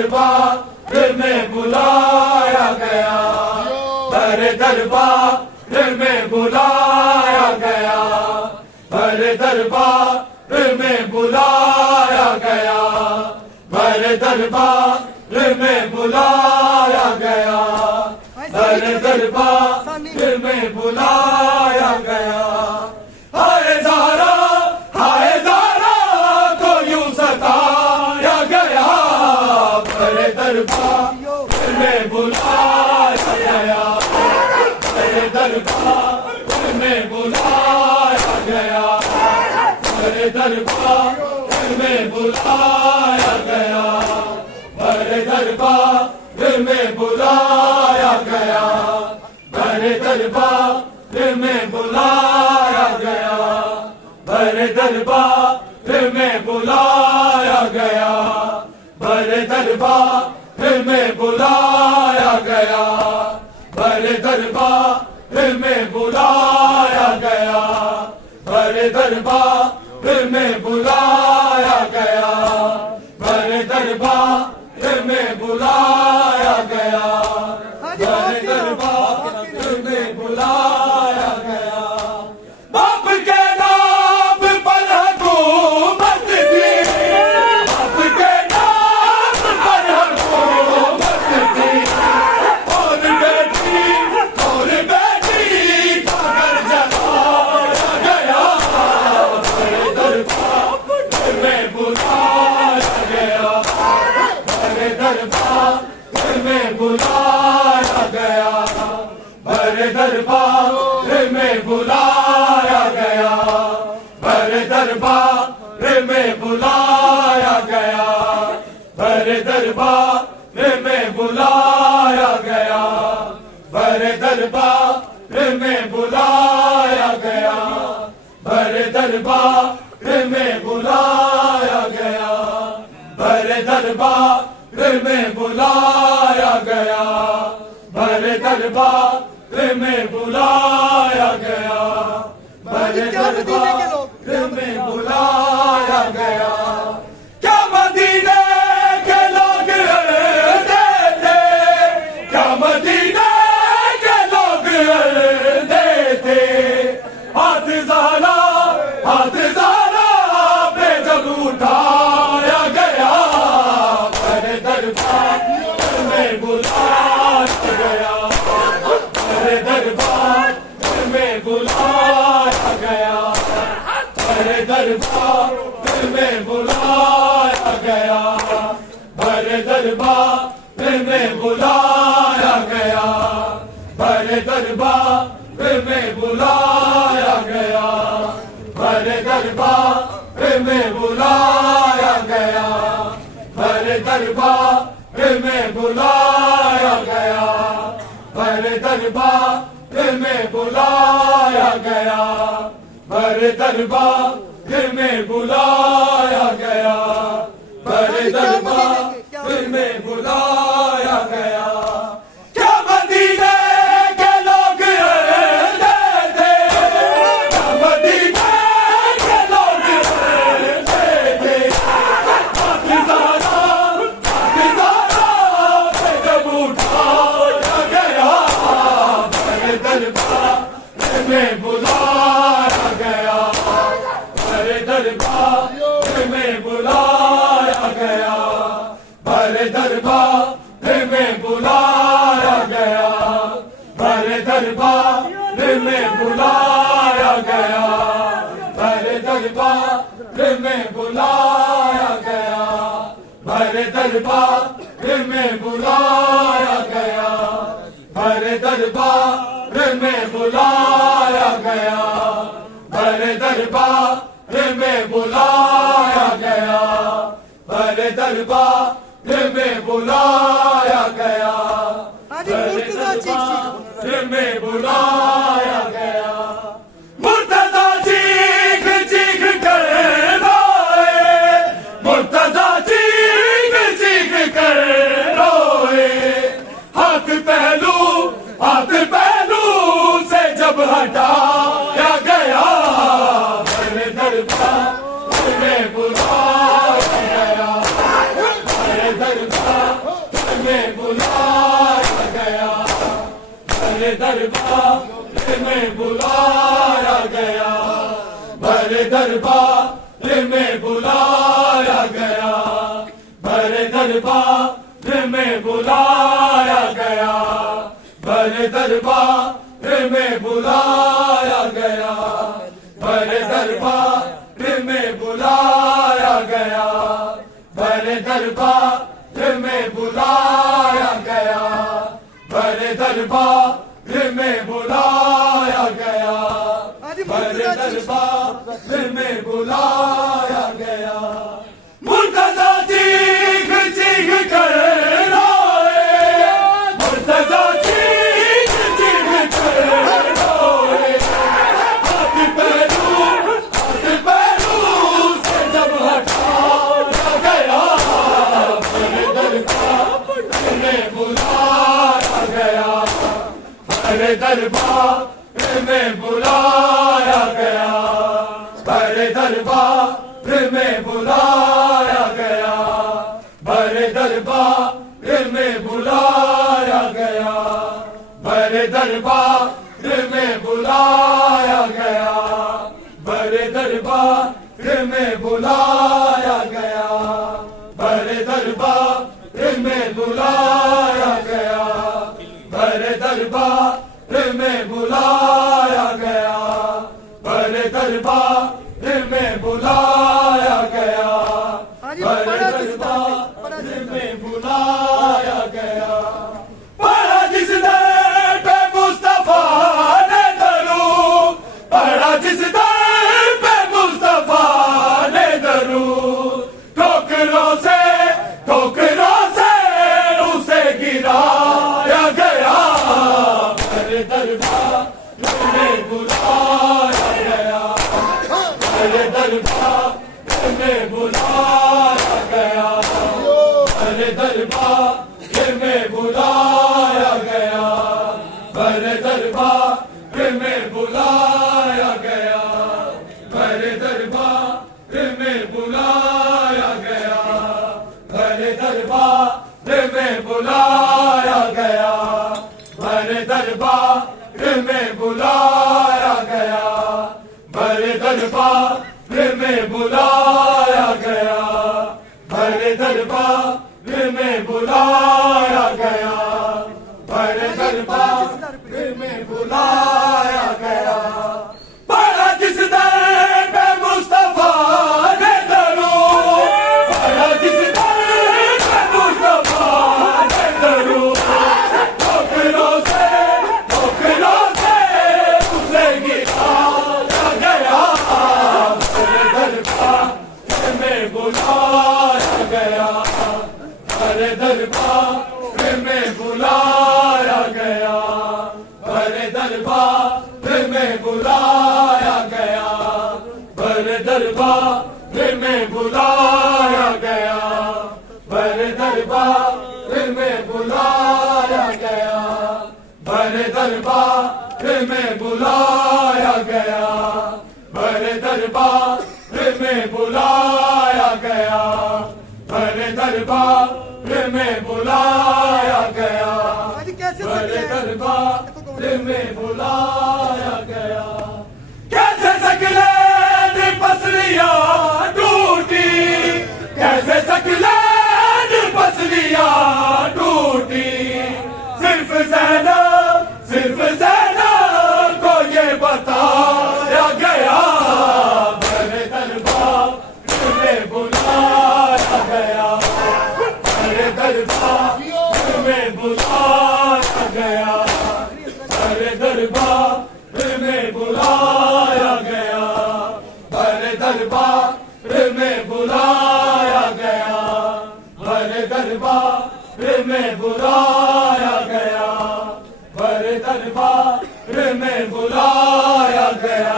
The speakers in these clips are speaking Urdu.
دربار میں بلایا گیا، بڑے دربار میں بلایا گیا، بڑے دربار میں بلایا گیا، بڑے دربار میں بلایا گیا، بڑے دربار میں بلایا گیا۔ ہائے زہرا کو یوں ستایا گیا، بڑے دربار میں بلایا گیا، بڑے دربار میں بلایا گیا، بڑے دربار میں بلایا گیا، بڑے دربار میں بلایا گیا، بڑے دربار میں بلایا گیا، بڑے دربار میں بلایا گیا، بڑے دربار میں بلایا گیا، بڑے دربار میں بلایا گیا، بڑے دربار میں بلایا گیا، بڑے دربار میں بلایا گیا، بڑے دربار میں بلایا گیا۔ باپ کے نام پر حکومت تھی، باپ کے نام پر حکومت تھی، اور بیٹی کا گھر جلایا گیا، بڑے دربار میں بلایا گیا، بڑے دربار میں بلایا گیا، بڑے دربار میں بلایا گیا، بڑے دربار میں بلایا گیا، بڑے دربار میں بلایا گیا، بڑے دربار میں بلایا گیا، بڑے دربار میں بلایا گیا، بڑے دربار میں بلایا گیا، بڑے دربار میں بلایا گیا، بڑے دربار میں بلایا گیا۔ کیا مدینے کے لوگ دیتے، کیا مدینے کے لوگ دیتے، ہاتھ زہرا پہ جب اٹھایا گیا، بڑے دربار میں بلایا گیا، بڑے دربار میں بلایا گیا، بڑے دربار میں بلایا گیا، بڑے دربار میں بلایا گیا، بڑے دربار میں بلایا گیا، بڑے دربار میں بلایا گیا، بڑے دربار میں بلایا گیا، بڑے دربار میں بلایا گیا، بڑے دربار میں بلایا گیا، بڑے دربار میں بلایا گیا۔ کیا مدینے کے لوگ دیتے، کیا مدینے کے لوگ دیتے، ہاتھ زہرا پہ جب اٹھایا گیا، بڑے دربار میں بلایا گیا، بڑے دربار میں بلایا گیا، بڑے دربار میں بلایا گیا، بڑے دربار میں بلایا گیا، بڑے دربار میں بلایا گیا، بڑے دربار میں بلایا گیا، بڑے دربار میں بلایا گیا، بڑے دربار میں بلایا گیا، بڑے دربار میں بلایا گیا، بڑے دربار میں بلایا گیا۔ مرتضی چیخ چیخ کر روئے، مرتضی چیخ چیخ کر روئے، ہاتھ پہلو سے جب ہٹایا گیا، بڑے دربار میں بلایا گیا، بڑے دربار بھرے دربار میں بلایا گیا بھرے دربار میں بلایا گیا بھرے دربار میں بلایا گیا بھرے دربار میں بلایا گیا بھرے دربار میں بلایا گیا بھرے دربار میں بلایا گیا بھرے دربار میں بلایا گیا بھرے دربار میں بلایا گیا مرتضیٰ چیخ چیخ کر روئے مرتضیٰ چیخ چیخ کر روئے ہاتھ پیروں سے جب ہٹایا گیا بھرے دربار میں بلایا گیا بھرے دربار میں بلایا گیا بھرے دربار میں بلایا گیا بھرے دربار میں بلایا گیا بھرے دربار میں بلایا گیا بھرے دربار میں بلایا گیا بھرے دربار میں بلایا گیا بھرے دربار میں بلایا گیا بھرے دربار میں بلایا گیا بھرے دربار میں بلایا گیا پڑھا جس در پہ مصطفیٰ نے درود پڑھا جس در پہ مصطفیٰ نے درود ٹھوکروں سے اسے گرایا گیا بھرے دربار میں بلایا گیا بھرے دربار میں بلایا گیا بھرے دربار میں بلایا گیا بھرے دربار میں بلایا گیا بھرے دربار میں بلایا گیا بھرے دربار میں بلایا گیا بھرے دربار میں بلایا گیا بھرے دربار میں بلایا گیا بھرے دربار میں بلایا گیا بھرے دربار میں بلایا گیا پڑھا جس در پہ مصطفیٰ نے درود پڑھا جس در پہ مصطفیٰ نے درود ٹھوکروں سے اسے گرایا گیا بھرے دربار میں بلایا گیا بھرے دربار میں بلایا گیا بھرے دربار میں بلایا گیا بھرے دربار میں بلایا گیا بھرے دربار میں بلایا گیا بھرے دربار میں بلایا گیا بھرے دربار میں بلایا گیا بھرے دربار میں بلایا گیا بھرے دربار میں بلایا گیا کیسے سکلین پسلیاں ٹوٹی کیسے سکلین پسلیاں ٹوٹی صرف زینب کو یہ بتایا گیا بھرے دربار میں بلایا گیا بھرے دربار میں بلایا گیا بھرے دربار میں بلایا گیا بھرے دربار میں بلایا گیا بھرے دربار میں بلایا گیا بھرے دربار میں بلایا گیا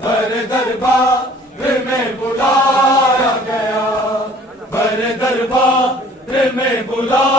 بھرے دربار میں بلایا گیا بھرے دربار میں بلایا